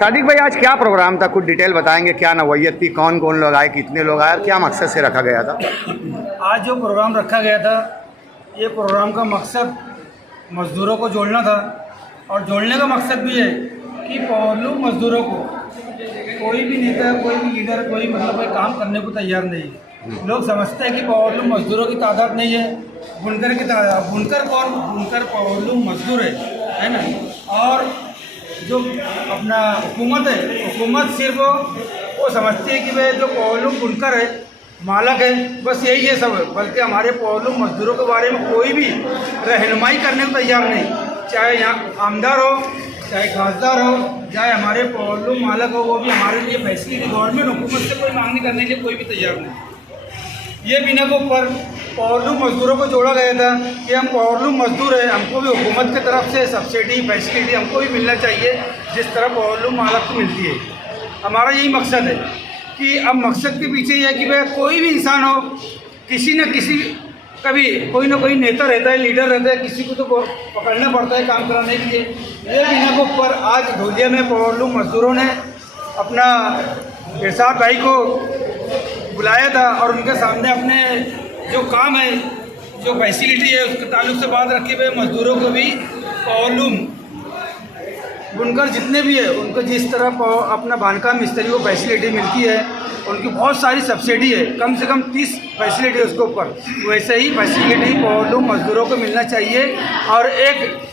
सादिक भाई, आज क्या प्रोग्राम था, कुछ डिटेल बताएंगे? क्या नौयत थी, कौन कौन लोग आए, कितने लोग आए और क्या मकसद से रखा गया था? आज जो प्रोग्राम रखा गया था, ये प्रोग्राम का मकसद मज़दूरों को जोड़ना था। और जोड़ने का मकसद भी है कि पावरलूम मज़दूरों को कोई भी नेता, कोई भी लीडर, कोई कोई काम करने को तैयार नहीं है। लोग समझते हैं कि पावरलूम मज़दूरों की तादाद नहीं है, बुनकर की तादाद। बुनकर कौन? बुनकर पावरलूम मज़दूर है ना। और जो अपना हुकूमत है, हुकूमत सिर्फ वो समझती है कि भाई जो पावरलूम बुनकर है, मालक है, बस यही है सब। बल्कि हमारे पावरलूम मज़दूरों के बारे में कोई भी रहनुमाई करने को तैयार नहीं। चाहे यहाँ आमदार हो, चाहे खासदार हो, चाहे हमारे पावरलूम मालक हो, वो भी हमारे लिए फैसिलिटी गवर्नमेंट हुकूमत से कोई मांगनी करने के लिए कोई भी तैयार नहीं। ये बिना के ऊपर पावरलूम मज़दूरों को जोड़ा गया था कि हम पावरलूम मज़दूर हैं, हमको भी हुकूमत की तरफ से सब्सिडी फैसिलिटी हमको भी मिलना चाहिए जिस तरह पावरलूम मालक को मिलती है। हमारा यही मकसद है कि अब मकसद के पीछे ये है कि भाई कोई भी इंसान हो, किसी न किसी कभी कोई ना कोई नेता रहता है, लीडर रहता है, किसी को तो पकड़ना पड़ता है काम कराने के लिए। ये बिना के ऊपर आज धोलिया में पावरलूम मज़दूरों ने अपना इरशाद भाई को बुलाया था और उनके सामने अपने जो काम है, जो फैसिलिटी है, उसके ताल्लुक से बात रखे हुए मज़दूरों को भी पावरलूम बुनकर जितने भी है उनको जिस तरह अपना बांधकाम मिस्त्री को फैसिलिटी मिलती है, उनकी बहुत सारी सब्सिडी है, कम से कम 30 फैसिलिटी है उसके ऊपर, वैसे ही फैसिलिटी पावरलूम मज़दूरों को मिलना चाहिए। और एक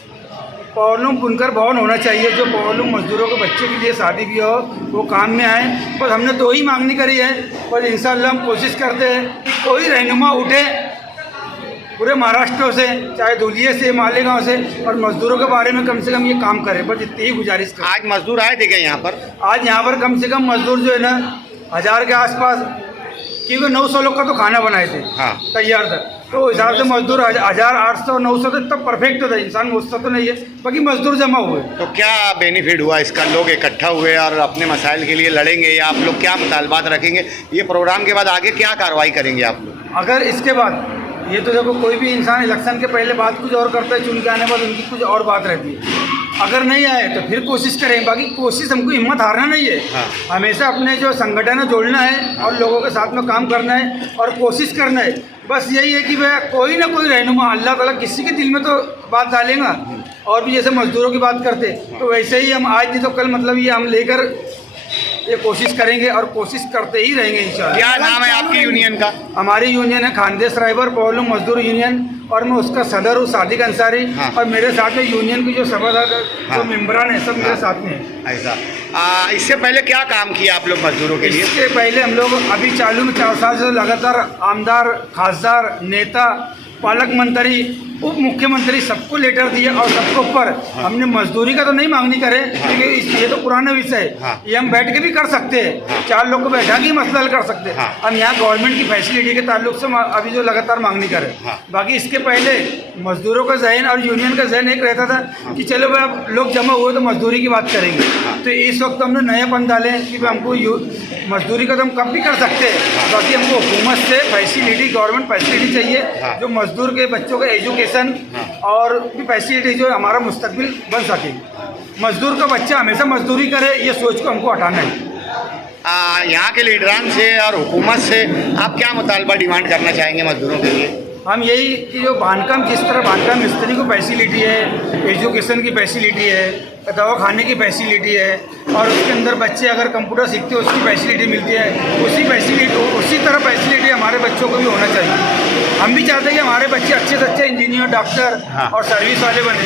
पावरलूम बुनकर भवन होना चाहिए जो पावरलूम मज़दूरों के बच्चे के लिए शादी भी हो, वो काम में आए। पर हमने दो ही मांगनी करी है, पर इंशाअल्लाह हम कोशिश करते हैं कि कोई रहनुमा उठे पूरे महाराष्ट्र से, चाहे धुलिया से, मालेगांव से, और मज़दूरों के बारे में कम से कम ये काम करे। बस इतनी ही गुजारिश करें। आज मजदूर आए थे क्या यहाँ पर? आज यहाँ पर कम से कम मज़दूर जो है ना 1000 के आसपास, क्योंकि 900 लोग का तो खाना बनाए थे। हाँ। तैयार था, तो हिसाब से मजदूर 1000, 800, 900 तो तब परफेक्ट था। इंसान मुझसे तो नहीं है, बाकी मजदूर जमा हुए। तो क्या बेनिफिट हुआ इसका? लोग इकट्ठा हुए और अपने मसाइल के लिए लड़ेंगे, या आप लोग क्या मुतालबात रखेंगे? ये प्रोग्राम के बाद आगे क्या कार्रवाई करेंगे आप लोग? अगर इसके बाद ये तो देखो, कोई भी इंसान इलेक्शन के पहले बात कुछ और करता है, चुन के आने के बाद उनकी कुछ और बात रहती है। अगर नहीं आए तो फिर कोशिश करें, बाकी कोशिश हमको हिम्मत हारना नहीं है। हाँ। हमेशा अपने जो संगठन है जोड़ना है और लोगों के साथ में काम करना है और कोशिश करना है। बस यही है कि भाई कोई ना कोई रहनुमा, अल्लाह ताला किसी के दिल में तो बात डालेगा। और भी जैसे मज़दूरों की बात करते तो वैसे ही हम आज नहीं तो कल ये हम लेकर ये कोशिश करेंगे और कोशिश करते ही रहेंगे इंशाअल्लाह। क्या नाम है आपकी यूनियन का? हमारी यूनियन है खानदेश राइबर पावरलूम मजदूर यूनियन, और मैं उसका सदर हूँ सादिक अंसारी। हाँ। और मेरे साथ में यूनियन की जो सभासद, हाँ। जो मेम्बरान है, सब मेरे साथ में है। ऐसा इससे पहले क्या काम किया आप लोग मजदूरों के लिए? इससे पहले हम लोग अभी चालू में 4 साल से लगातार आमदार, खासदार, नेता, पालक मंत्री, उप मुख्यमंत्री सबको लेटर दिए और सबको ऊपर हमने मजदूरी का तो नहीं मांगनी करे, क्योंकि ये तो पुराना विषय है। हाँ। ये हम बैठ के भी कर सकते हैं, 4 लोग को बैठा के मसला हल कर सकते हैं। हम यहाँ गवर्नमेंट की फैसिलिटी के ताल्लुक से अभी जो लगातार मांगनी करें। बाकी इसके पहले मजदूरों का जहन और यूनियन का जहन एक रहता था कि चलो भाई अब लोग जमा हुए तो मजदूरी की बात करेंगे। तो इस वक्त हमने नयापन डाले कि हमको मजदूरी का तो हम कब भी कर सकते हैं, बाकी हमको हुकूमत से फैसिलिटी, गवर्नमेंट फैसिलिटी चाहिए जो मजदूर के बच्चों का एजुकेशन और भी फैसिलिटी जो हमारा मुस्तकबिल बन सके। मजदूर का बच्चा हमेशा मजदूरी करे, ये सोच को हमको हटाना है। यहाँ के लीडरान से और हुकूमत से आप क्या मुतालबा डिमांड करना चाहेंगे मजदूरों के लिए? हम यही कि जो बांधकाम, जिस तरह बांधकाम मिस्त्री को फैसिलिटी है, एजुकेशन की फैसिलिटी है, दवा खाने की फैसिलिटी है, और उसके अंदर बच्चे अगर कंप्यूटर सीखते हैं उसकी फैसिलिटी मिलती है, उसी तरह फैसिलिटी हमारे बच्चों को भी होना चाहिए। हम भी चाहते हैं कि हमारे बच्चे अच्छे से अच्छे इंजीनियर, डॉक्टर और सर्विस वाले बने।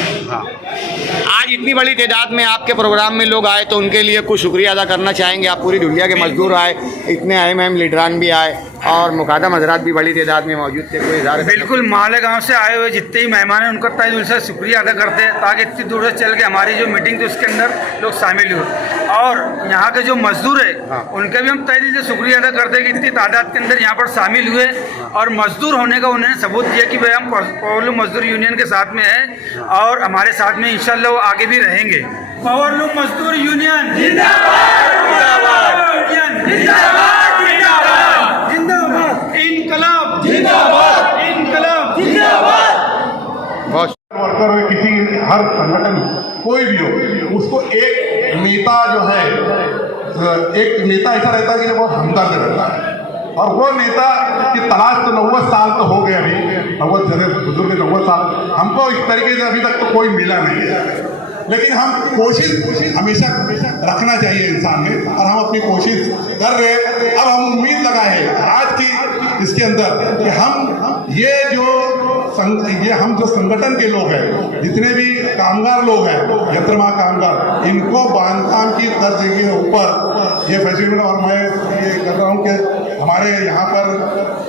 आज इतनी बड़ी तादाद में आपके प्रोग्राम में लोग आए तो उनके लिए कुछ शुक्रिया अदा करना चाहेंगे आप? पूरी दुनिया के मजदूर आए, इतने अहम लीडरान भी आए और मुकादम हजरात भी बड़ी तादाद में मौजूद थे। कोई इज़ार? बिल्कुल, मालेगांव से आए हुए जितने ही मेहमान हैं उनका तहे दिल से शुक्रिया अदा करते हैं, ताकि इतनी दूर से चल के हमारी जो मीटिंग थी उसके अंदर लोग शामिल हुए। और यहाँ के जो मजदूर है उनका भी हम तहे दिल से शुक्रिया अदा करते हैं कि इतनी तादाद के अंदर यहाँ पर शामिल हुए और मजदूर होने का उन्होंने सबूत दिया कि भाई हम पावरलूम मजदूर यूनियन के साथ में हैं और हमारे साथ में इंशाल्लाह वो आगे भी रहेंगे। पावरलूम मजदूर यूनियन जिंदाबाद, जिंदाबाद, जिंदाबाद, जिंदाबाद, इनकलाब जिंदाबाद, इनकलाब जिंदाबाद। बहुत वर्कर हो, किसी हर संगठन कोई भी हो, उसको एक नेता जो है, एक नेता ऐसा रहता है कि जो बहुत हमदर्द रहता है, और वो नेता की तलाश तो 90 साल तो हो गए अभी, 90 जगह बुजुर्ग 90 साल, हमको इस तरीके से अभी तक तो कोई मिला नहीं है। लेकिन हम कोशिश हमेशा रखना चाहिए इंसान में, और हम अपनी कोशिश कर रहे हैं। अब हम उम्मीद लगाए हैं आज की इसके अंदर कि हम जो संगठन के लोग हैं, जितने भी कामगार लोग हैं, यंत्रमा कामगार, इनको बांधकाम की तर्ज के ऊपर ये फैसिलिटी, और मैं ये कर रहा हूँ कि हमारे यहाँ पर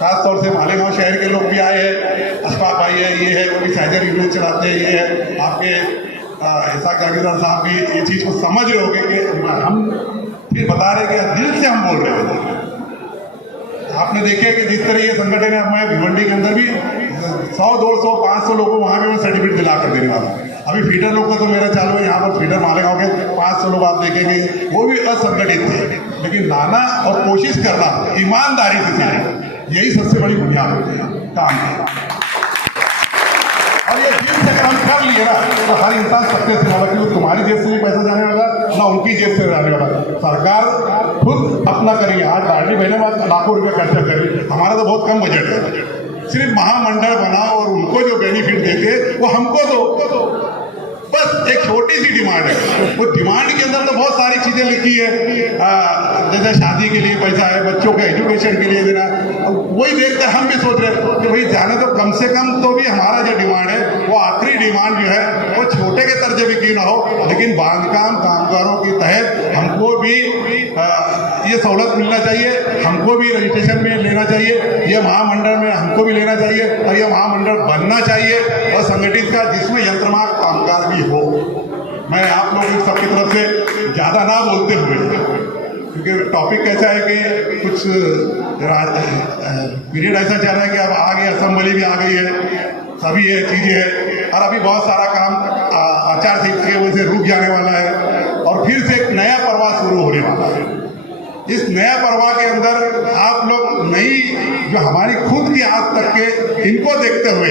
खास तौर से मालेगांव शहर के लोग भी आए हैं, अशफाक भाई है, ये है, वो भी साइबर यूनियन चलाते हैं, ये है आपके ऐसा जागीरदार साहब भी ये चीज़ को समझ रहे होंगे कि हम फिर बता रहे कि दिल से हम बोल रहे हैं। आपने देखे कि जिस तरह ये संगठन है, मैं भिवंडी के अंदर भी 100, 200, 500 लोगों को वहाँ भी मैं सर्टिफिकेट दिला कर देने वाला हूँ। अभी फीडर लोग का तो मेरा चालू है, यहाँ पर फीडर मालेगांव के 500 लोग आप देखेंगे, वो भी असंगठित थे, लेकिन लाना और कोशिश करना ईमानदारी से थी, यही सबसे बड़ी बुनियाद होती है काम की। और ये दिल से अगर हम कर लिए ना तो हर इंसान सक्सेस होगा, क्योंकि तुम्हारी जेब से भी पैसा जाने वाला ना उनकी जेब से जाने वाला। सरकार खुद अपना करेगी, आज गाड़ी बहने बाद लाखों रुपये खर्चा करेगी, हमारा तो बहुत कम बजट है, सिर्फ महामंडल बनाओ और उनको जो बेनिफिट देते वो हमको दो, बस एक छोटी सी डिमांड है। वो डिमांड के अंदर तो बहुत सारी चीज़ें लिखी है, जैसे शादी के लिए पैसा है, बच्चों के एजुकेशन के लिए देना, वही देखकर हम भी सोच रहे हैं कि भाई जाने तो कम से कम तो भी हमारा जो डिमांड है वो आखिरी डिमांड जो है वो छोटे के दर्जे भी क्यों ना हो, लेकिन बांधकाम कामगारों के तहत हमको भी ये सहूलत मिलना चाहिए, हमको भी रजिस्ट्रेशन में लेना चाहिए, ये महामंडल में हमको भी लेना चाहिए, और ये महामंडल बनना चाहिए और संगठित का जिसमें यंत्रमाग कामगार भी हो। मैं आप लोगों सबकी तरफ से ज़्यादा ना बोलते हुए, क्योंकि टॉपिक ऐसा है कि कुछ पीरियड ऐसा चल रहा है कि अब आगे असेंबली भी आ गई है, सभी ये चीज़ें हैं, और अभी बहुत सारा काम आचार संहिता की वजह से रुक जाने वाला है, और फिर से एक नया प्रवाह शुरू होने वाला है। इस नया प्रवाह के अंदर आप लोग नई जो हमारी खुद की आज तक के इनको देखते हुए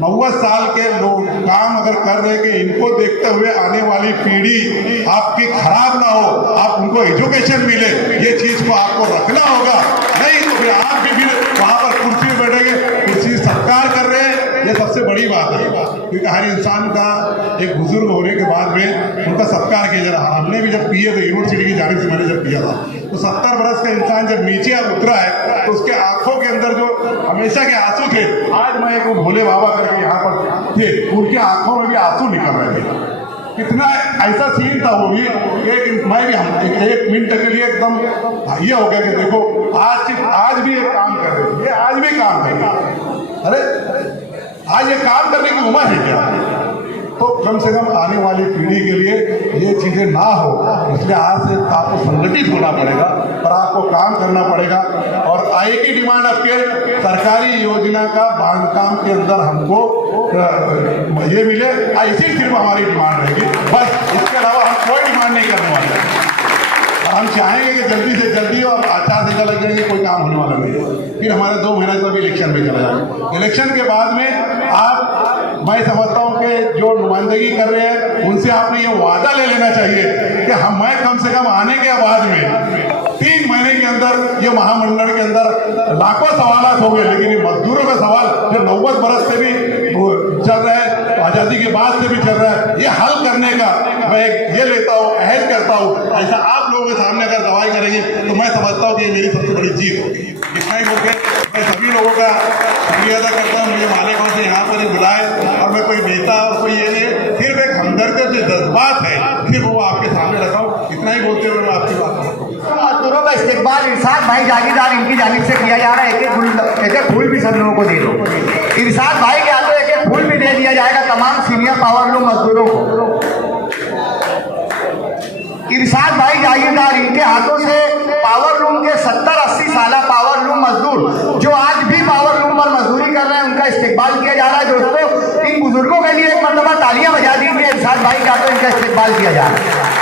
90 साल के लोग काम अगर कर रहे कि इनको देखते हुए आने वाली पीढ़ी आपकी खराब ना हो, आप उनको एजुकेशन मिले, ये चीज़ को आपको रखना होगा। नहीं तो फिर आप भी फिर वहाँ पर कुर्सी में बैठेंगे, कुर्सी सत्कार कर रहे हैं, ये सबसे बड़ी बात है, क्योंकि हर इंसान का एक बुजुर्ग होने के बाद में उनका सत्कार किया जा रहा। हमने भी जब किए थे यूनिवर्सिटी की जाने से मैंने जब किया था, तो 70 बरस का इंसान जब नीचे अब उतरा है तो उसके आंखों के अंदर जो हमेशा के आंसू थे, आज मैं एक भोले बाबा करके यहाँ पर थे, उनकी आंखों में भी आंसू निकल रहे थे। कितना ऐसा सीन था वो भी, मैं भी एक मिनट के लिए एकदम ये हो गया कि देखो आज भी एक काम कर रहे हैं, ये आज भी काम कर रहे हैं, अरे आज ये काम करने की उम्र है क्या? तो कम से कम आने वाली पीढ़ी के लिए ये चीज़ें ना हो, इसलिए आज से आपको संगठित होना पड़ेगा और आपको काम करना पड़ेगा। और आय की डिमांड आपके सरकारी योजना का बांधकाम के अंदर हमको ये मिले, ऐसी सिर्फ हमारी डिमांड रहेगी, बस इसके अलावा हम कोई डिमांड नहीं करने वाले। और हम चाहेंगे कि जल्दी से जल्दी, और आचार संहिता लग जाएंगे, कोई काम होने वाला नहीं है, फिर हमारे 2 महीने तक इलेक्शन में चला जाएगा। इलेक्शन के बाद में मैं समझता हूँ कि जो नुमाइंदगी कर रहे हैं उनसे आपने ये वादा ले लेना चाहिए कि मैं कम से कम आने के बाद में 3 महीने के अंदर ये महामंडल के अंदर लाखों सवाल हो गए, लेकिन ये मजदूरों का सवाल जो 90 बरस से भी चल रहा है, आज़ादी के बाद से भी चल रहा है, ये हल करने का मैं ये लेता हूँ, अहद करता हूँ। ऐसा आप लोगों के सामने अगर दवाई करेंगे तो मैं समझता हूँ कि ये मेरी सबसे बड़ी जीत होगी। इतना ही बोल के मैं सभी लोगों का शुक्रिया अदा करता हूँ, मुझे मालेगांव से यहाँ पर बुलाए, और मैं कोई नेता और कोई ये नहीं, सिर्फ एक हमदर्द जो जज्बात है फिर वो आपके सामने रखा हूँ। इतना ही बोलते हुए मैं आपकी बात करता हूँ। मजदूरों का इस्तेकबाल इरशाद भाई जागीरदार इनकी जानिब से किया जा रहा है, एक फूल भी सब लोगों को दे दो। इरशाद भाई के हाथों एक फूल भी दे दिया जाएगा तमाम सीनियर पावरलूम मजदूरों को। इरशाद भाई जागीरदार इनके हाथों से पावरलूम के 70-80 साल पावरलूम मजदूर जो आज भी पावरलूम पर मजदूरी कर रहे हैं, उनका इस्तेकबाल किया जा रहा है। दोस्तों, इन बुजुर्गों के लिए एक मरतबा तालियां बजा दीजिए। इरशाद भाई का तो इनका इस्तेकबाल किया जा रहा है।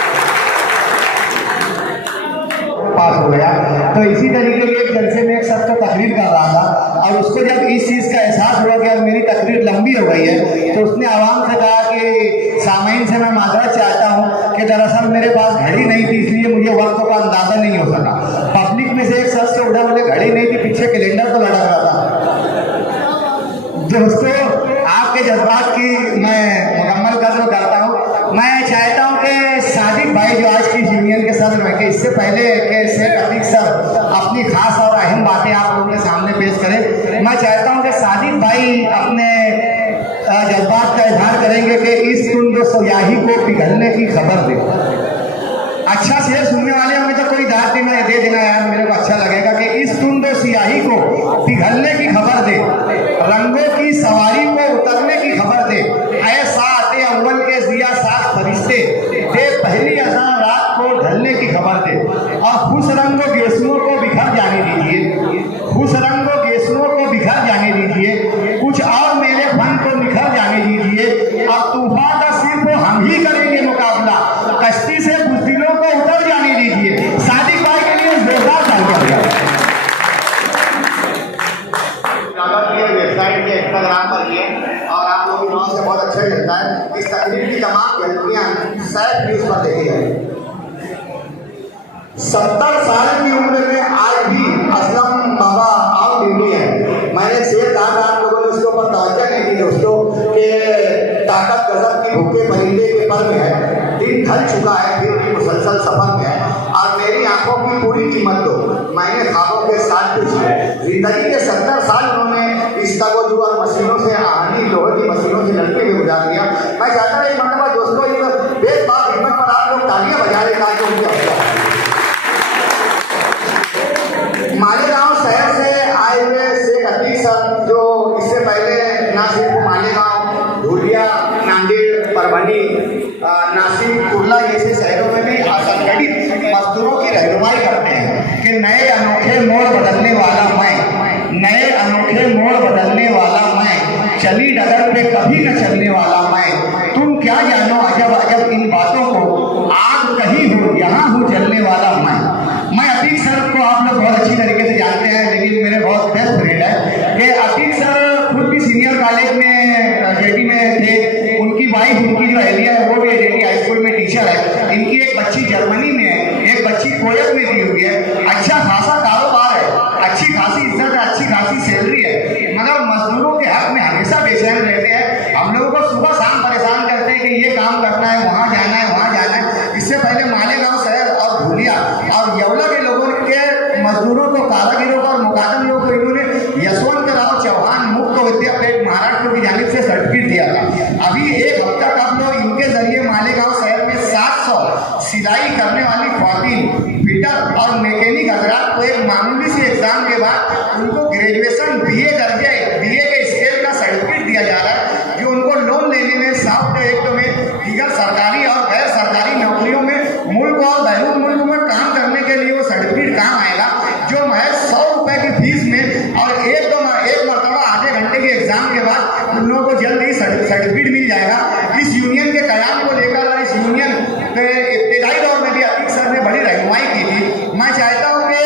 पास हो गया तो इसी तरीके के एक जलसे में एक शख्स तकरीर कर रहा था, और उसको जब इस चीज़ का एहसास हुआ कि अब मेरी तकरीर लंबी हो गई है, तो उसने आवाम से कहा कि सामईन से मैं माजरत चाहता हूँ कि दरअसल मेरे पास घड़ी नहीं थी, इसलिए मुझे वक्त का अंदाज़ा नहीं हो सका। पब्लिक में से एक शख्स से उठा, बोले घड़ी नहीं थी, पीछे कैलेंडर तो लटक रहा था। दोस्तों, आपके जज्बात की मैं मुकम्मल कदर करता हूँ। मैं चाहता हूँ कि सादिक भाई जो आज की यूनियन के सदर में, कि इससे पहले कि शेख अतीक सर अपनी खास और अहम बातें आप लोगों के सामने पेश करें, मैं चाहता हूँ कि सादिक भाई अपने जज्बात का इजहार करेंगे कि इस तुंद स्याही को पिघलने की खबर दे। अच्छा शेर सुनने वाले हमें तो कोई दाद दे देना यार, मेरे को अच्छा लगेगा कि इस तुंद स्याही को पिघलने की खबर दे, रंगों की सवारी को उतरने की खबर दे, ऐसा आते अव्वल के जिया साथ फरिश्ते दे, पहली अज़ां रात को ढलने की खबर दे, और खुश रंगों गेसुओं को बिखर जाने दीजिए, खुश रंगों गेसुओं को बिखर जाने दीजिए, कुछ और मेरे फन को निखर जाने दीजिए, और तूफान का सिर्फ हम ही करेंगे मुकाबला, कश्ती से बुज़दिलों को उतर जाने दीजिए। सादिक भाई के लिए जोरदार तालियां। वेबसाइट के इंस्टाग्राम पर लिए और आप लोगों की नॉन से बहुत अच्छा लगता है। इस तकरीर की तमाम गलतियाँ शायद न्यूज़ पर देखी जाए। 70 साल की उम्र में आज भी असलम बाबा आउट ड्यूटी है। मैंने शेर कहा था, आप लोगों ने उसके ऊपर तवज्जो नहीं दी दोस्तों, कि ताकत गजब की भूखे परिंदे के पर में है, दिन ढल चुका है, फिर भी मुसलसल सफर में है, और मेरी आंखों की पूरी कीमत दो, मैंने ख्वाबों के साथ कुछ है। जिंदगी के 70 साल उन्होंने इस तगोजू और मशीनों से, आहानी लोहे की मशीनों से लड़के हुए गुजार दिया। मैं चाहता हूँ एक मरतबा दोस्तों ये बेबाक हिम्मत पर आप लोग तालियां बजा रहे ताकि उनके मालेगांव शहर से आए हुए शेख अतीक सर, जो इससे पहले ना सिर्फ मालेगांव, धुलिया, नांदेड़, परभनी, नासिक, कुर्ला जैसे शहरों में भी असंगठित मजदूरों की रहनुमाई करते हैं कि नए अनोखे मोड़ बदलने वाला मैं, नए अनोखे मोड़ बदलने वाला मैं, चली डगर पे कभी न चलने वाला मैं, तुम क्या जानो अजब अजब इन बातों को, आग कहीं हो यहाँ हूँ जलने वाला मैं अतीक सर को आप लोग बहुत अच्छी तरीके से जानते हैं, लेकिन मेरे बहुत बेस्ट फ्रेंड है कि अतीक सर खुद भी सीनियर कॉलेज में जेटी में थे, उनकी वाइफ, उनकी जो एहलिया है वो भी जेटी हाई स्कूल में टीचर है, इनकी एक बच्ची जर्मनी में है, एक बच्ची कोयत में दी हुई है, अच्छा खासा कारोबार है, अच्छी खासी इज्जत है, अच्छी खासी सैलरी है, मगर मजदूरों के हक में हमेशा बेचैन रहते हैं। हम लोगों को सुबह शाम परेशान करते हैं कि ये काम करना है, वहाँ जाना है, वहाँ जाना है। इससे पहले मालेगांव शहर और धुलिया और यवला के लोगों के मजदूरों को, कारागिरों को और मुकादम लोगों को इन्होंने यशवंतराव चौहान मुक्त विद्यापीठ महाराष्ट्र की जानिब से सर्टिफिकेट दिया था। अभी एक हफ्ता कबल इनके जरिए मालेगांव शहर में 700 सिलाई करने वाली ख्वातीन, फिटर और मैकेनिक हजरात को एक मामूली से एग्जाम के बाद उनको ग्रेजुएशन बीए दर्जे, बीए के स्केल का सर्टिफिकेट दिया जा रहा है, जो उनको लोन लेने में, सॉफ्ट एक्ट में, दीगर सरकारी और गैर सरकारी नौकरियों में मुल्क और बैरून मुल्क में काम करने के लिए वो सर्टिफिकेट काम आएगा, जो महज 100 रुपये की फीस में और एक मरतबा आधे घंटे के एग्जाम के बाद उन लोगों को जल्द ही सर्टिफिकेट मिल जाएगा। इस यूनियन के कयाम को लेकर और इस यूनियन के इब्तिदाई दौर में भी अतीक सर ने बड़ी रहनुमाई की थी। मैं चाहता हूँ कि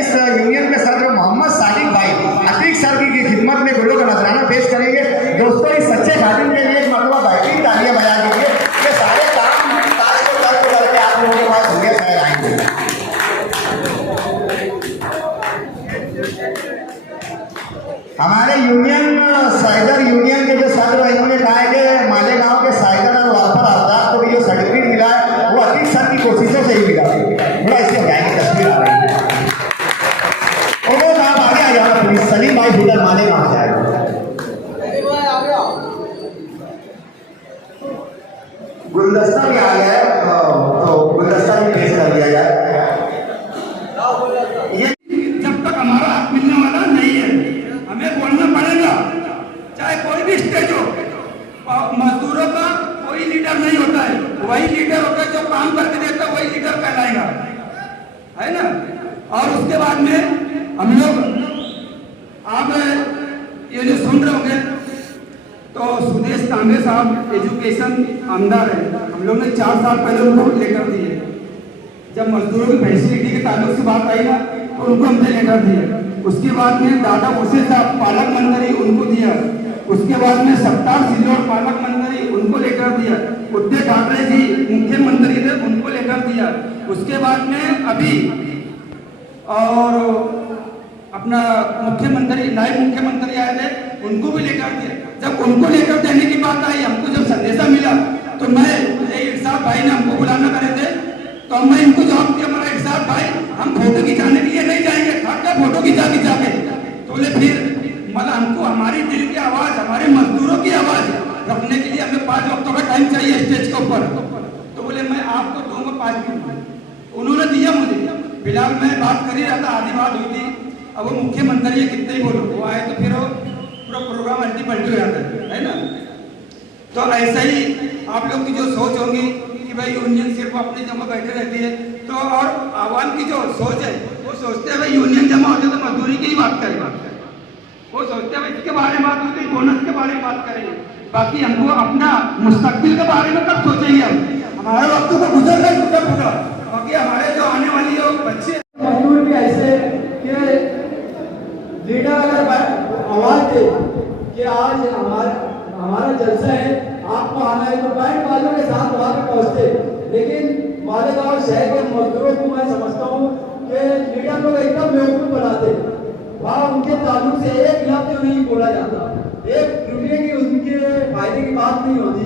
इस यूनियन के सदर मोहम्मद सादिक भाई अतीक सर की खिदमत में गुलों का नजराना पेश करेंगे। दोस्तों, इस सच्चे खादिम के लिए एक मरतबा बेहतरीन तालियां बजा दीजिए कि सारे काम ताज को तर्क करके आप लोगों के पास हुए खैर आएंगे। हमारे यूनियन साइदर यूनियन के जो सदर हैं, इन्होंने कहा है कि मालेगांव के साइदर और वापर आजाद को भी जो सर्टिफिकेट मिला है वो अतीक सर की कोशिशों से ही मिला है। थोड़ा इससे हो जाएंगे, तस्वीर आ रही है। और आप आगे आ जाओ प्लीज, सलीम भाई फिटर मालेगांव जाएगा। गुलदस्ता भी आ गया है, तो गुलदस्ता भी पेश कर दिया जाए। जब तक हमारा हक मिलने वाला नहीं है, हमें बोलना पड़ेगा, चाहे कोई भी स्टेज हो। मजदूरों का कोई लीडर नहीं होता है, वही लीडर होता है जो काम करके देता है, वही लीडर कहलाएगा, है ना। और उसके बाद में हम लोग, आप ये जो सुन रहे होंगे, तो सुदेश तांबे साहब एजुकेशन आमदार है, हम लोग ने 4 साल पहले उनको लेटर दिए। जब मजदूरों की फैसिलिटी के ताल्लुक से बात आई ना, तो उनको हमने लेटर दिया। उसके बाद में दादा हुसैन साहब पालक मंत्री, उनको दिया। उसके बाद में सत्तार सिल्लोड पालक मंत्री, उनको लेटर दिया। उद्धव ठाकरे जी मुख्यमंत्री थे, उनको लेकर दिया। उसके बाद में अभी और अपना मुख्यमंत्री नायब मुख्यमंत्री आए थे, उनको भी लेकर दिया। जब उनको लेकर देने की बात आई, हमको जब संदेशा मिला तो मैं इरशाद भाई ने हमको बुलाना करे थे, तो मैं इनको जवाब दिया, हमारा इरशाद भाई हम फोटो खिंचाने के लिए नहीं जाएंगे, खाटा फोटो खिंचा के तो बोले फिर मतलब हमको हमारी दिल की आवाज़, हमारे मजदूरों की आवाज़ रखने के लिए हमें 5 वक्तों का टाइम चाहिए स्टेज के ऊपर। तो बोले मैं आपको दूंगा 5 मिनट, उन्होंने दिया मुझे। फिलहाल मैं बात कर ही रहा था, आधी बात हुई थी। अब वो मुख्यमंत्री है, कितने ही बोलो, वो आए तो फिर वो पूरा प्रोग्राम अल्टी पल्टी हो जाता है ना। तो ऐसा ही आप लोग की जो सोच होगी कि भाई यूनियन सिर्फ अपनी जगह बैठे रहती है, तो और आवाम की जो सोच है वो सोचते हैं भाई यूनियन जमा होते तो मजदूरी की ही बात करें। वो सोचते हैं भाई इसके बारे में बात होती है, बोनस के बारे में बात करेंगे, बाकी हमको अपना मुस्तकबिल के बारे में कब सोचेंगे हम? हमारे वक्त तो गुजर गए टूटा, बाकी हमारे जो आने वाली है बच्चे मजदूर भी ऐसे कि लीडर अगर आवाज दे कि आज हमारा जलसा है, आपको आना है, तो बैंड वालों के साथ वहाँ पे पहुँचते। लेकिन मालेगांव शहर के मजदूरों को मैं समझता हूँ कि लीडर लोग एकदम बेवकूफ़ बनाते। वहाँ उनके ताल्लुक से एक लफ्ज़ नहीं बोला जाता, एक रुपये की उनके फायदे की बात नहीं होती,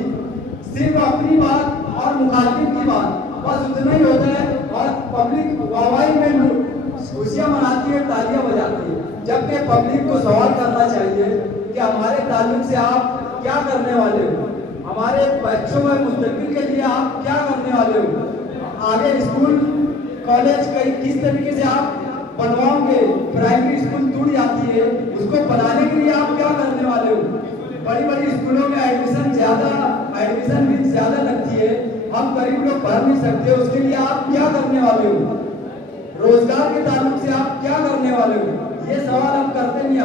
सिर्फ अपनी बात और मुखालिफ की बात, बस उतना ही होता है। और पब्लिक वाहवाही में खुशियाँ मनाती है, तालियां बजाती है, जबकि पब्लिक को सवाल करना चाहिए कि हमारे ताल्लुक से आप क्या करने वाले हो, हमारे बच्चों में मुस्तकबिल के लिए आप क्या करने वाले हो, आगे स्कूल कॉलेज कई किस तरीके से आप बनवाओगे। प्राइमरी स्कूल टूट जाती है, उसको बनाने के लिए आप क्या करने वाले हो। बड़ी बड़ी स्कूलों में एडमिशन फीस ज़्यादा लगती है, हम गरीब लोग भर नहीं सकते, उसके लिए आप क्या करने वाले हो। रोजगार के ताल्लुक से आप क्या करने वाले हो, ये सवाल हम करते नहीं।